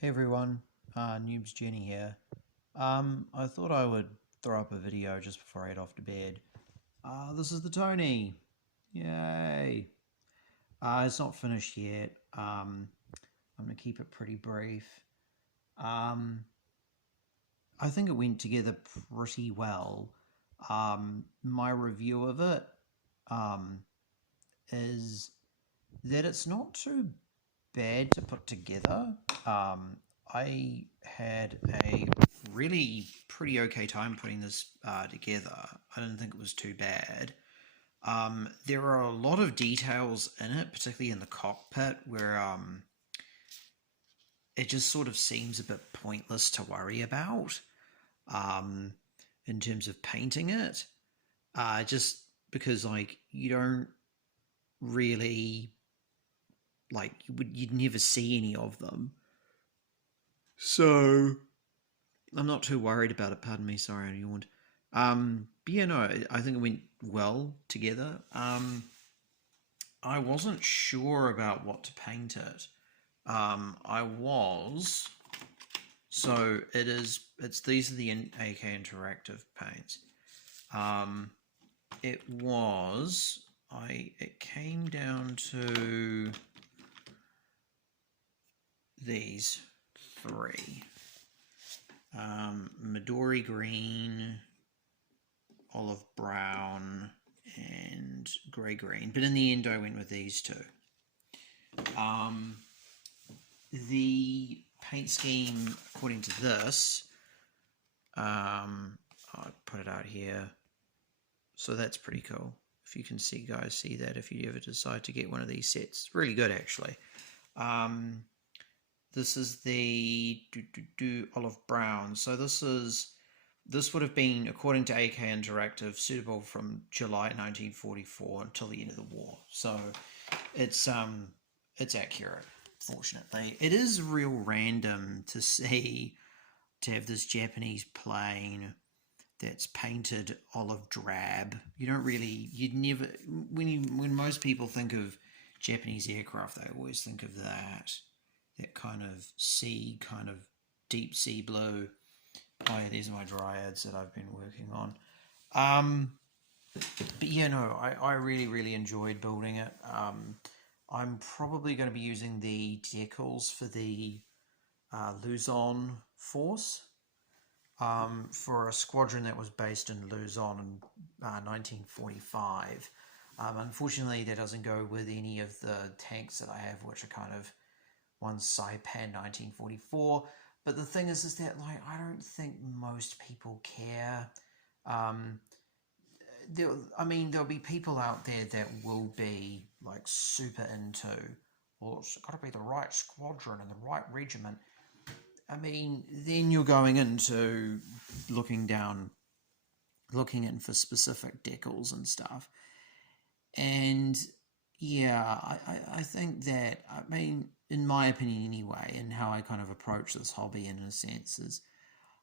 Hey everyone, Noob's Jenny here. I thought I would throw up a video just before I head off to bed. This is the Tony. Yay! It's not finished yet. I'm gonna keep it pretty brief. Um, I think it went together pretty well. My review of it um, is that it's not too bad to put together. I had a really pretty okay time putting this together. I didn't think it was too bad. There are a lot of details in it, particularly in the cockpit, where it just sort of seems a bit pointless to worry about um, in terms of painting it. Just because, like, you don't really you'd never see any of them. So I'm not too worried about it. Pardon me, sorry I yawned. But yeah, no, I think it went well together. I wasn't sure about what to paint it. I was. So it's these are the AK Interactive paints. It came down to these three. Midori green, olive brown, and grey green. But in the end, I went with these two. The paint scheme, according to this, I'll put it out here. So that's pretty cool. If you can see, guys, see that if you ever decide to get one of these sets. It's really good, actually. This is the olive brown. So this would have been, according to AK Interactive, suitable from July 1944 until the end of the war. So it's accurate. Fortunately, it is real random to have this Japanese plane that's painted olive drab. You'd never, when most people think of Japanese aircraft, they always think of that kind of deep sea blue. Oh yeah, these are my dryads that I've been working on. But yeah, no, I really enjoyed building it. I'm probably going to be using the decals for the Luzon force for a squadron that was based in Luzon in 1945. Unfortunately, that doesn't go with any of the tanks that I have, which are kind of one's Saipan 1944. But the thing is that I don't think most people care. There'll be people out there that will be like super into, well, it's got to be the right squadron and the right regiment. Then you're going into looking in for specific decals and stuff. And yeah, I think that, in my opinion anyway, and how I kind of approach this hobby in a sense is,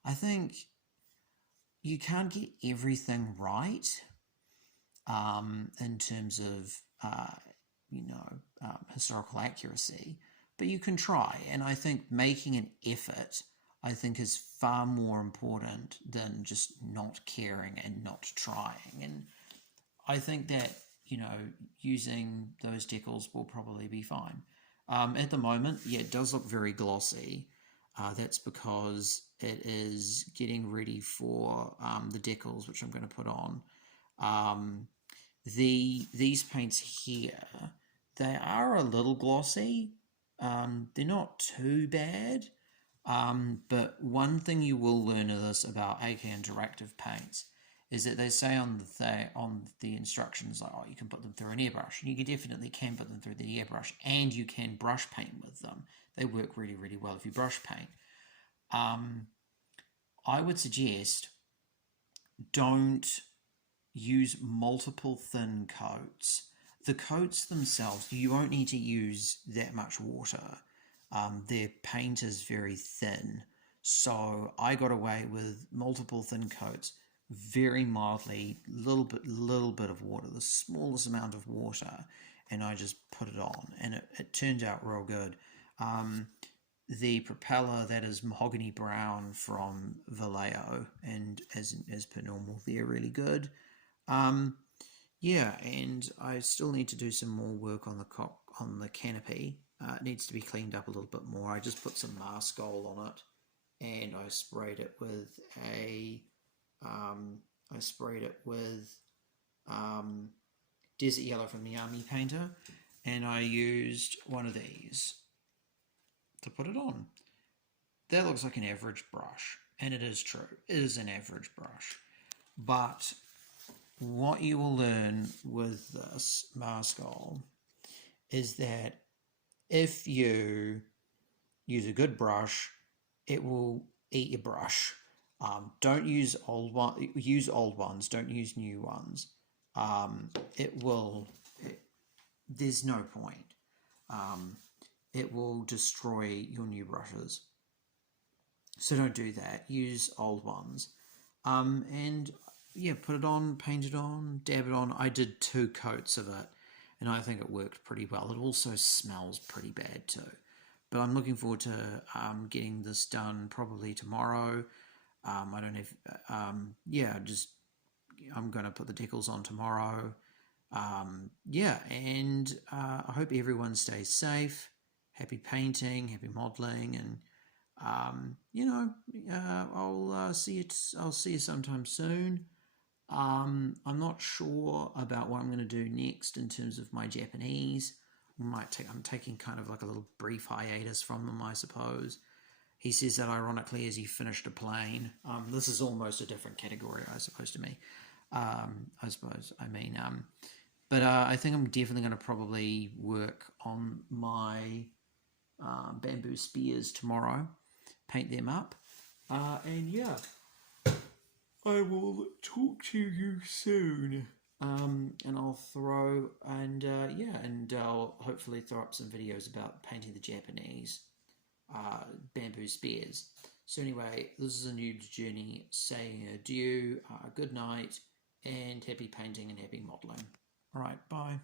I think you can't get everything right in terms of, historical accuracy, but you can try. And I think making an effort, I think, is far more important than just not caring and not trying. And I think that, using those decals will probably be fine. At the moment, yeah, it does look very glossy. That's because it is getting ready for the decals, which I'm going to put on. These paints here, they are a little glossy. They're not too bad. But one thing you will learn of this about AK Interactive paints is that they say on the instructions, like, oh, you can put them through an airbrush. And you definitely can put them through the airbrush, and you can brush paint with them. They work really well if you brush paint. I would suggest don't use multiple thin coats. The coats themselves, you won't need to use that much water. Their paint is very thin, so I got away with multiple thin coats, very mildly, little bit of water, the smallest amount of water, and I just put it on, and it turned out real good. the propeller that is mahogany brown from Vallejo, and as per normal, they're really good. Yeah, and I still need to do some more work on the canopy. It needs to be cleaned up a little bit more. I just put some Maskol on it, and I sprayed it with Desert Yellow from the Army Painter, and I used one of these to put it on. That looks like an average brush, and it is true. It is an average brush. But what you will learn with this Maskol is that if you use a good brush, it will eat your brush. Don't use old one. Use old ones. Don't use new ones. It will. There's no point. It will destroy your new brushes. So don't do that. Use old ones. And yeah, put it on, paint it on, dab it on. I did 2 coats of it, and I think it worked pretty well. It also smells pretty bad too. But I'm looking forward to getting this done probably tomorrow. I don't know if, I'm going to put the decals on tomorrow. Yeah, and I hope everyone stays safe. Happy painting, happy modeling, and I'll see you. I'll see you sometime soon. I'm not sure about what I'm going to do next in terms of my Japanese. I'm taking kind of like a little brief hiatus from them, I suppose. He says that ironically as he finished a plane. This is almost a different category, I suppose, to me. But I think I'm definitely going to probably work on my bamboo spears tomorrow, paint them up, and yeah, I will talk to you soon. And I'll I'll hopefully throw up some videos about painting the Japanese bamboo spears. So anyway, this is a noob's journey saying adieu, good night, and happy painting and happy modelling. All right, bye.